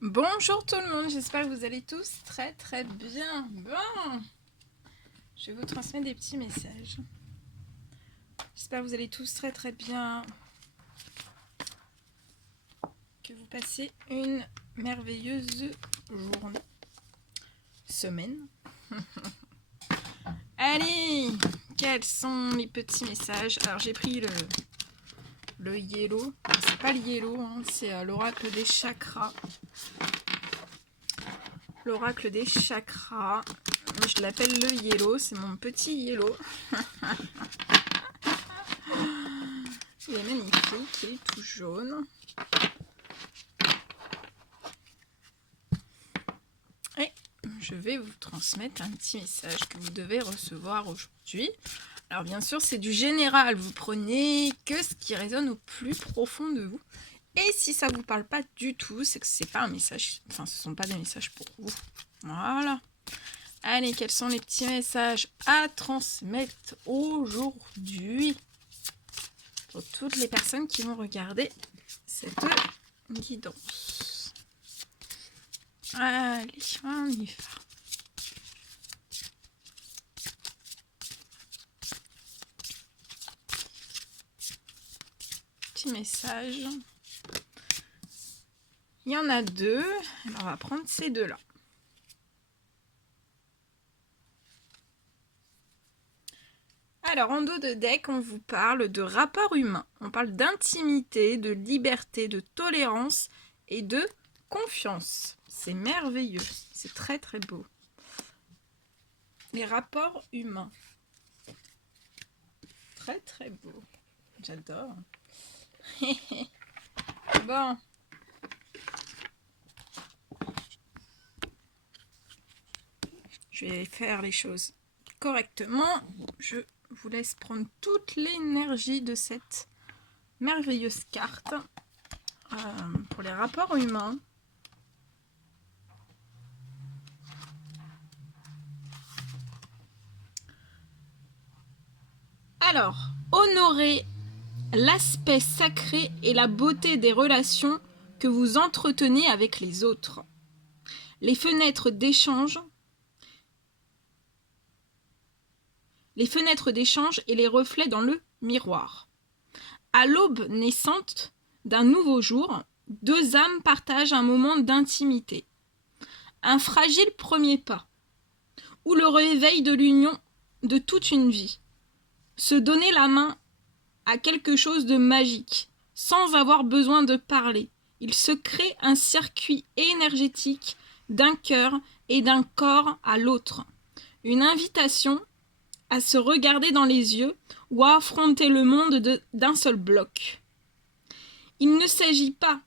Bonjour tout le monde, j'espère que vous allez tous très très bien. Bon, je vais vous transmettre des petits messages. J'espère que vous allez tous très très bien. Que vous passez une merveilleuse journée, semaine. Allez, quels sont les petits messages? Alors j'ai pris le yellow. C'est pas le yellow, hein, c'est l'oracle des chakras. L'oracle des chakras. Je l'appelle le yellow, c'est mon petit yellow. Il est magnifique, il est tout jaune. Et je vais vous transmettre un petit message que vous devez recevoir aujourd'hui. Alors bien sûr, c'est du général. Vous prenez que ce qui résonne au plus profond de vous. Et si ça ne vous parle pas du tout, c'est que c'est pas un message. Enfin, ce ne sont pas des messages pour vous. Voilà. Allez, quels sont les petits messages à transmettre aujourd'hui pour toutes les personnes qui vont regarder cette guidance? Allez, on y va. Petit message. Il y en a deux. Alors, on va prendre ces deux-là. Alors, en dos de deck, on vous parle de rapport humain. On parle d'intimité, de liberté, de tolérance et de confiance. C'est merveilleux. C'est très, très beau. Les rapports humains. Très, très beau. J'adore. Bon. Je vais faire les choses correctement. Je vous laisse prendre toute l'énergie de cette merveilleuse carte pour les rapports humains. Alors, honorer l'aspect sacré et la beauté des relations que vous entretenez avec les autres. Les fenêtres d'échange et les reflets dans le miroir. À l'aube naissante d'un nouveau jour, deux âmes partagent un moment d'intimité. Un fragile premier pas, ou le réveil de l'union de toute une vie. Se donner la main à quelque chose de magique, sans avoir besoin de parler. Il se crée un circuit énergétique d'un cœur et d'un corps à l'autre. Une invitation à se regarder dans les yeux ou à affronter le monde d'un seul bloc. Il ne s'agit pas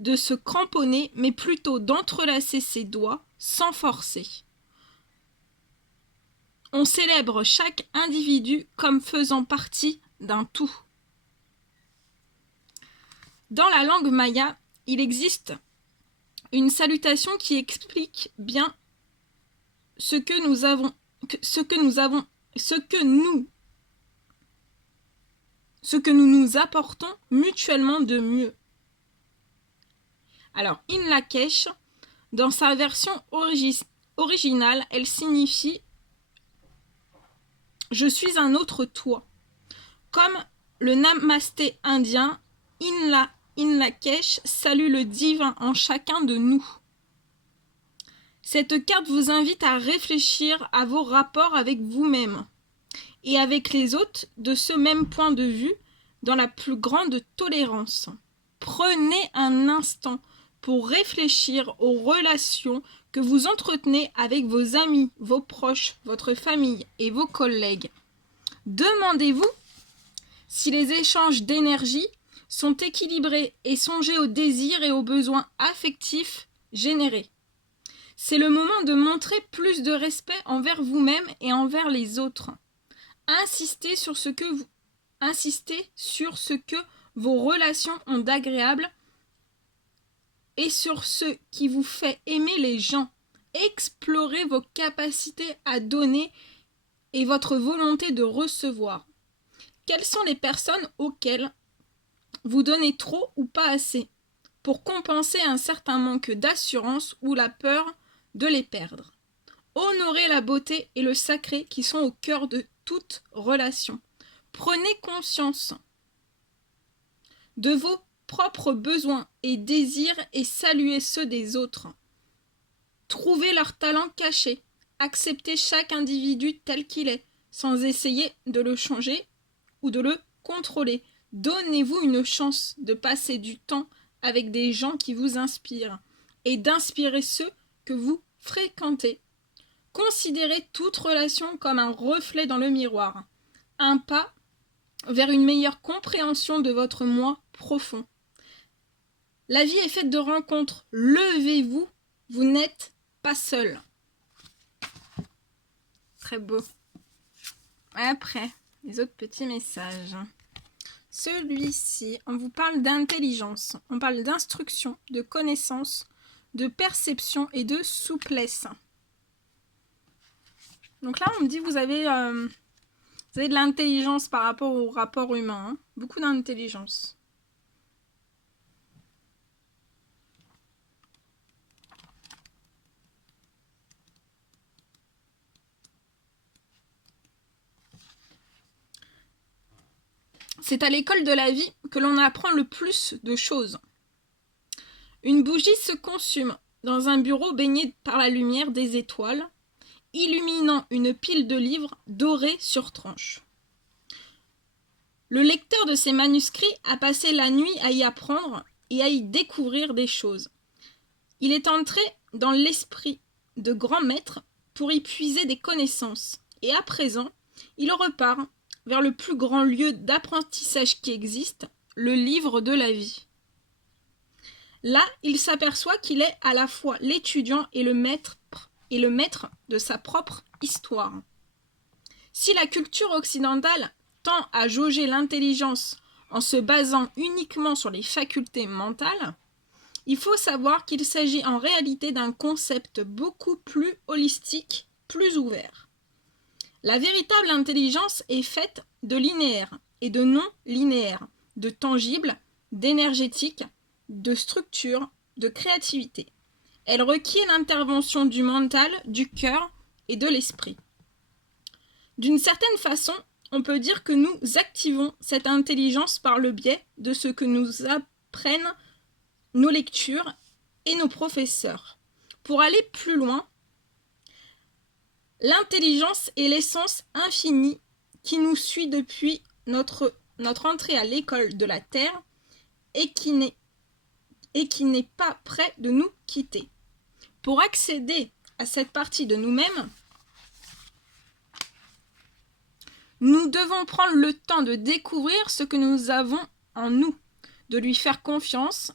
de se cramponner, mais plutôt d'entrelacer ses doigts sans forcer. On célèbre chaque individu comme faisant partie d'un tout. Dans la langue maya, il existe une salutation qui explique bien ce que nous nous apportons mutuellement de mieux. Alors, In Lakesh, dans sa version originale, elle signifie « Je suis un autre toi ». Comme le namasté indien, In Lakesh salue le divin en chacun de nous. Cette carte vous invite à réfléchir à vos rapports avec vous-même et avec les autres de ce même point de vue dans la plus grande tolérance. Prenez un instant pour réfléchir aux relations que vous entretenez avec vos amis, vos proches, votre famille et vos collègues. Demandez-vous si les échanges d'énergie sont équilibrés et songez aux désirs et aux besoins affectifs générés. C'est le moment de montrer plus de respect envers vous-même et envers les autres. Insistez sur ce que vos relations ont d'agréable et sur ce qui vous fait aimer les gens. Explorez vos capacités à donner et votre volonté de recevoir. Quelles sont les personnes auxquelles vous donnez trop ou pas assez? pour compenser un certain manque d'assurance ou la peur de les perdre. Honorez la beauté et le sacré qui sont au cœur de toute relation. Prenez conscience de vos propres besoins et désirs et saluez ceux des autres. Trouvez leurs talents cachés. Acceptez chaque individu tel qu'il est, sans essayer de le changer ou de le contrôler. Donnez-vous une chance de passer du temps avec des gens qui vous inspirent et d'inspirer ceux que vous fréquentez. Considérez toute relation comme un reflet dans le miroir, un pas vers une meilleure compréhension de votre moi profond. La vie est faite de rencontres. Levez-vous, vous n'êtes pas seul. Très beau. Après, les autres petits messages. Celui-ci, on vous parle d'intelligence, on parle d'instruction, de connaissance, de perception et de souplesse. Donc là, on me dit vous avez de l'intelligence par rapport au rapport humain, hein. Beaucoup d'intelligence. C'est à l'école de la vie que l'on apprend le plus de choses. Une bougie se consume dans un bureau baigné par la lumière des étoiles, illuminant une pile de livres dorés sur tranche. Le lecteur de ces manuscrits a passé la nuit à y apprendre et à y découvrir des choses. Il est entré dans l'esprit de grands maîtres pour y puiser des connaissances, et à présent, il repart vers le plus grand lieu d'apprentissage qui existe, le livre de la vie. Là, il s'aperçoit qu'il est à la fois l'étudiant et le maître de sa propre histoire. Si la culture occidentale tend à jauger l'intelligence en se basant uniquement sur les facultés mentales, il faut savoir qu'il s'agit en réalité d'un concept beaucoup plus holistique, plus ouvert. La véritable intelligence est faite de linéaire et de non linéaire, de tangible, d'énergétique, de structure, de créativité. Elle requiert l'intervention du mental, du cœur et de l'esprit. D'une certaine façon, on peut dire que nous activons cette intelligence par le biais de ce que nous apprennent nos lectures et nos professeurs. Pour aller plus loin, l'intelligence est l'essence infinie qui nous suit depuis notre entrée à l'école de la Terre et qui n'est pas prêt de nous quitter. Pour accéder à cette partie de nous-mêmes, nous devons prendre le temps de découvrir ce que nous avons en nous, de lui faire confiance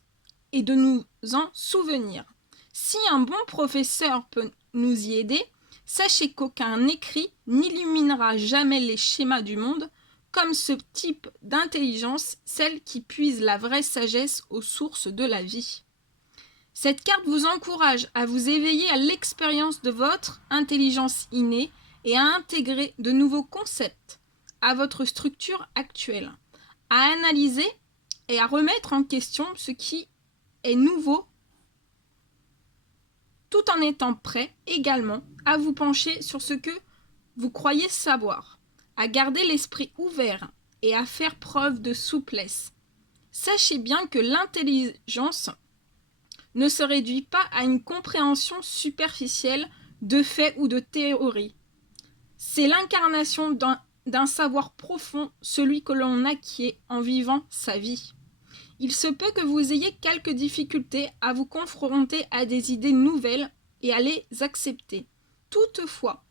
et de nous en souvenir. Si un bon professeur peut nous y aider, sachez qu'aucun écrit n'illuminera jamais les schémas du monde comme ce type d'intelligence, celle qui puise la vraie sagesse aux sources de la vie. Cette carte vous encourage à vous éveiller à l'expérience de votre intelligence innée et à intégrer de nouveaux concepts à votre structure actuelle, à analyser et à remettre en question ce qui est nouveau, tout en étant prêt également à vous pencher sur ce que vous croyez savoir, à garder l'esprit ouvert et à faire preuve de souplesse. Sachez bien que l'intelligence ne se réduit pas à une compréhension superficielle de faits ou de théories. C'est l'incarnation d'un savoir profond, celui que l'on acquiert en vivant sa vie. Il se peut que vous ayez quelques difficultés à vous confronter à des idées nouvelles et à les accepter. Toutefois,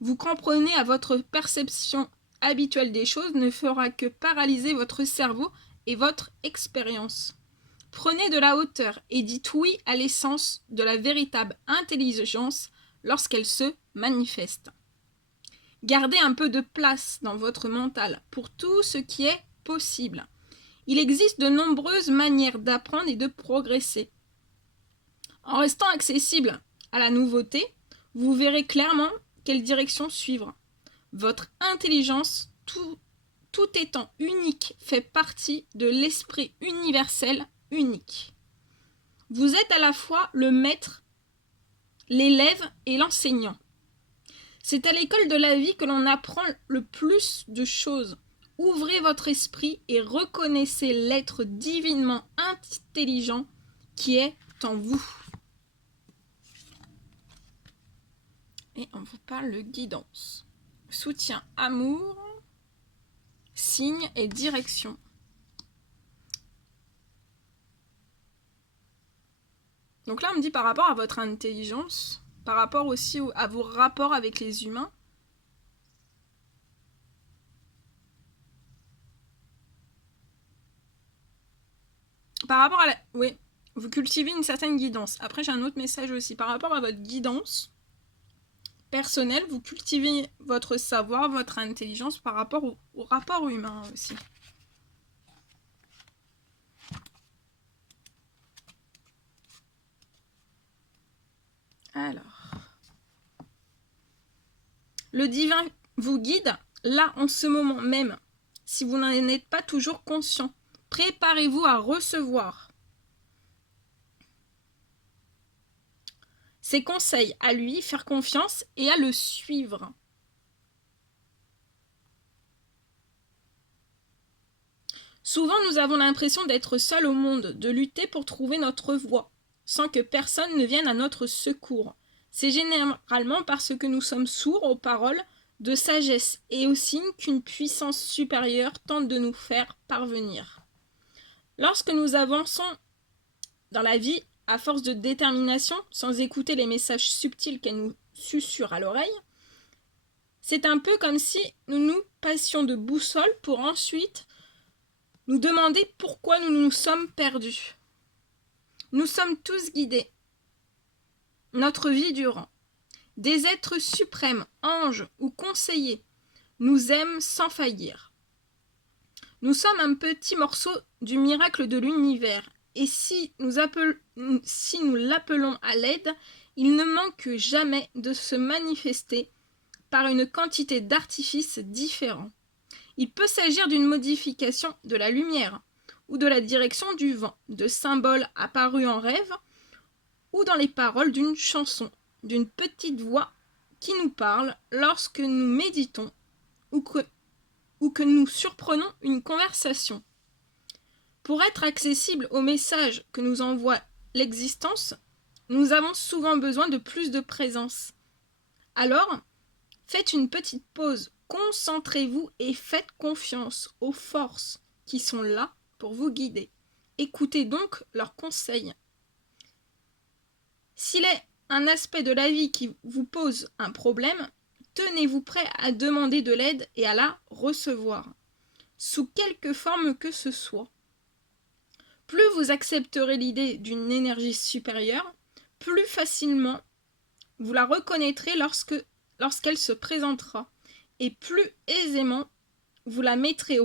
vous comprenez à votre perception habituelle des choses ne fera que paralyser votre cerveau et votre expérience. Prenez de la hauteur et dites oui à l'essence de la véritable intelligence lorsqu'elle se manifeste. Gardez un peu de place dans votre mental pour tout ce qui est possible. Il existe de nombreuses manières d'apprendre et de progresser. En restant accessible à la nouveauté, vous verrez clairement quelle direction suivre. Votre intelligence, tout étant unique, fait partie de l'esprit universel unique. Vous êtes à la fois le maître, l'élève et l'enseignant. C'est à l'école de la vie que l'on apprend le plus de choses. Ouvrez votre esprit et reconnaissez l'être divinement intelligent qui est en vous. Et on vous parle de guidance. Soutien, amour, signe et direction. Donc là, on me dit par rapport à votre intelligence, par rapport aussi à vos rapports avec les humains. Par rapport à la... Oui, vous cultivez une certaine guidance. Après, j'ai un autre message aussi. Par rapport à votre guidance personnelle, vous cultivez votre savoir, votre intelligence par rapport au rapport humain aussi. Alors, le divin vous guide là en ce moment même, si vous n'en êtes pas toujours conscient. Préparez-vous à recevoir ses conseils, à lui faire confiance et à le suivre. Souvent, nous avons l'impression d'être seuls au monde, de lutter pour trouver notre voie, sans que personne ne vienne à notre secours. C'est généralement parce que nous sommes sourds aux paroles de sagesse et aux signes qu'une puissance supérieure tente de nous faire parvenir. Lorsque nous avançons dans la vie à force de détermination, sans écouter les messages subtils qu'elle nous susurre à l'oreille, c'est un peu comme si nous nous passions de boussole pour ensuite nous demander pourquoi nous nous sommes perdus. Nous sommes tous guidés, notre vie durant. Des êtres suprêmes, anges ou conseillers, nous aiment sans faillir. Nous sommes un petit morceau du miracle de l'univers, et si nous l'appelons à l'aide, il ne manque jamais de se manifester par une quantité d'artifices différents. Il peut s'agir d'une modification de la lumière ou de la direction du vent, de symboles apparus en rêve ou dans les paroles d'une chanson, d'une petite voix qui nous parle lorsque nous méditons ou que nous surprenons une conversation. Pour être accessible aux messages que nous envoie l'existence, nous avons souvent besoin de plus de présence. Alors, faites une petite pause. Concentrez-vous et faites confiance aux forces qui sont là pour vous guider. Écoutez donc leurs conseils. S'il est un aspect de la vie qui vous pose un problème, tenez-vous prêt à demander de l'aide et à la recevoir, sous quelque forme que ce soit. Plus vous accepterez l'idée d'une énergie supérieure, plus facilement vous la reconnaîtrez lorsqu'elle se présentera. Et plus aisément vous la mettrez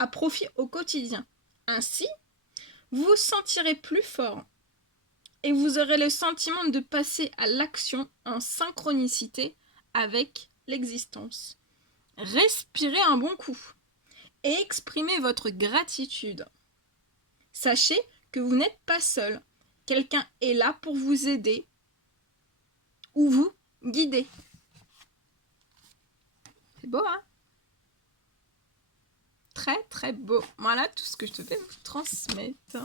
à profit au quotidien. Ainsi, vous vous sentirez plus fort et vous aurez le sentiment de passer à l'action en synchronicité avec l'existence. Respirez un bon coup et exprimez votre gratitude. Sachez que vous n'êtes pas seul. Quelqu'un est là pour vous aider ou vous guider. C'est beau, hein? Très, très beau. Voilà tout ce que je te vais vous transmettre.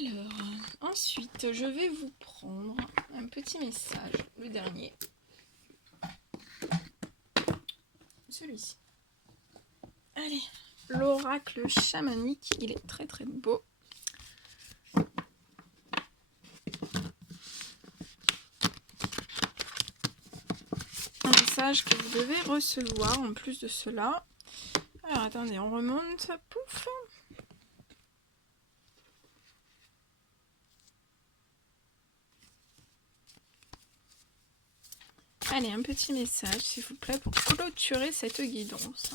Alors, ensuite, je vais vous prendre un petit message, le dernier. Celui-ci. Allez, l'oracle chamanique, il est très, très beau. Que vous devez recevoir en plus de cela. Alors attendez, on remonte. Pouf. Allez, un petit message s'il vous plaît pour clôturer cette guidance.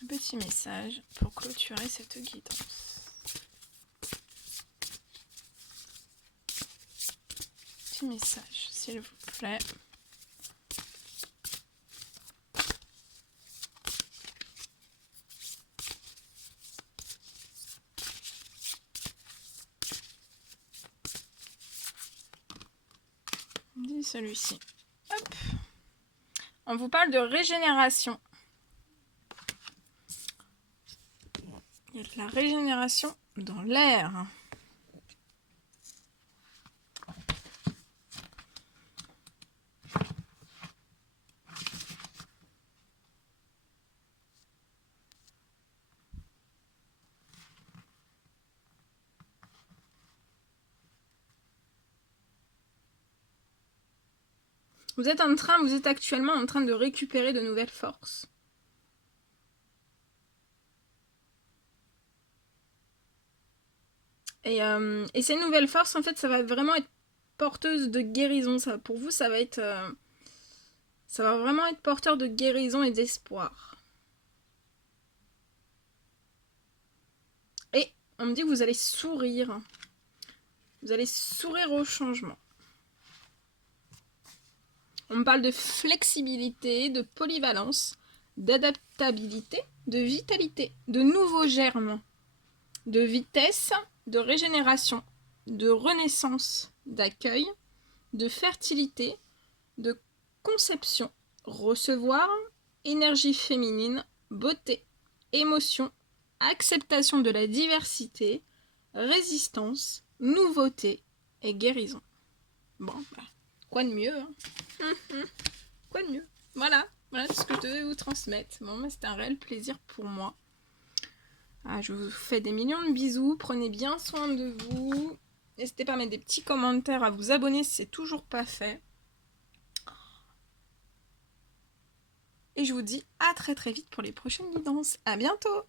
Un petit message pour clôturer cette guidance. Petit message s'il vous plaît. celui-ci. Hop. On vous parle de régénération. Il y a de la régénération dans l'air. Vous êtes actuellement en train de récupérer de nouvelles forces. Et ces nouvelles forces, en fait, ça va vraiment être porteuse de guérison. Ça, pour vous, ça va vraiment être porteur de guérison et d'espoir. Et on me dit que vous allez sourire. Vous allez sourire au changement. On me parle de flexibilité, de polyvalence, d'adaptabilité, de vitalité, de nouveaux germes, de vitesse, de régénération, de renaissance, d'accueil, de fertilité, de conception, recevoir, énergie féminine, beauté, émotion, acceptation de la diversité, résistance, nouveauté et guérison. Bon, bah, quoi de mieux, hein? Quoi de mieux? Voilà tout ce que je devais vous transmettre. Bon, bah, c'était un réel plaisir pour moi. Je vous fais des millions de bisous, prenez bien soin de vous. N'hésitez pas à mettre des petits commentaires, à vous abonner si c'est toujours pas fait. Et je vous dis à très très vite pour les prochaines guidances. À bientôt!